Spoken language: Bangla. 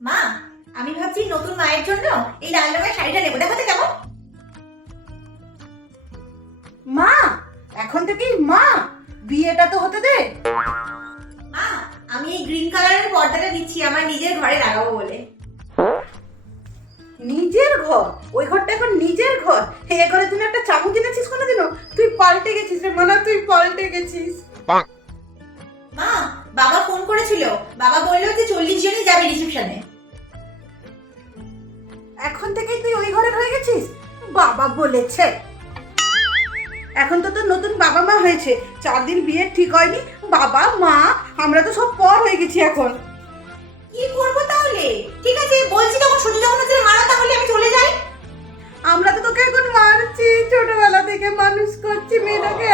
মা, আমি ভাবছি নতুন মায়ের জন্য এই লাল রঙের শাড়িটা নেবো, দেখাতে কেমন? মা, এখন থেকেই মা, বিয়েটা তো হতে দে। মা, আমি এই গ্রিন কালারের পর্দাটা দিচ্ছি আমার নিজের ঘরে লাগাবো বলে। নিজের ঘর? ওই ঘরটা এখন নিজের ঘর? এ ঘরে তুমি একটা চাবুক কিনেছিস কোনোদিনও? তুই পাল্টে গেছিস রে মানা, তুই পাল্টে গেছিস। মা, বাবা ফোন করেছিল, বাবা বললো যে 40 জনই যাবে রিসেপশনে। এখন থেকেই তুই ওই ঘরের হয়ে গেছিস? বাবা বলেছে। এখন তো তোর নতুন বাবা মা হয়েছে, 4 দিন বিয়ে ঠিক হয়নি, বাবা মা আমরা তো সব পর হয়ে গেছি এখন। কি করবো তাহলে? ঠিক আছে, বলছি তখন সোজা যখন হচ্ছে মারা, তাহলে আমি চলে যাই। আমরা তো তোকে এখন মারছি, ছোটবেলা থেকে মানুষ করছি, মেয়েটাকে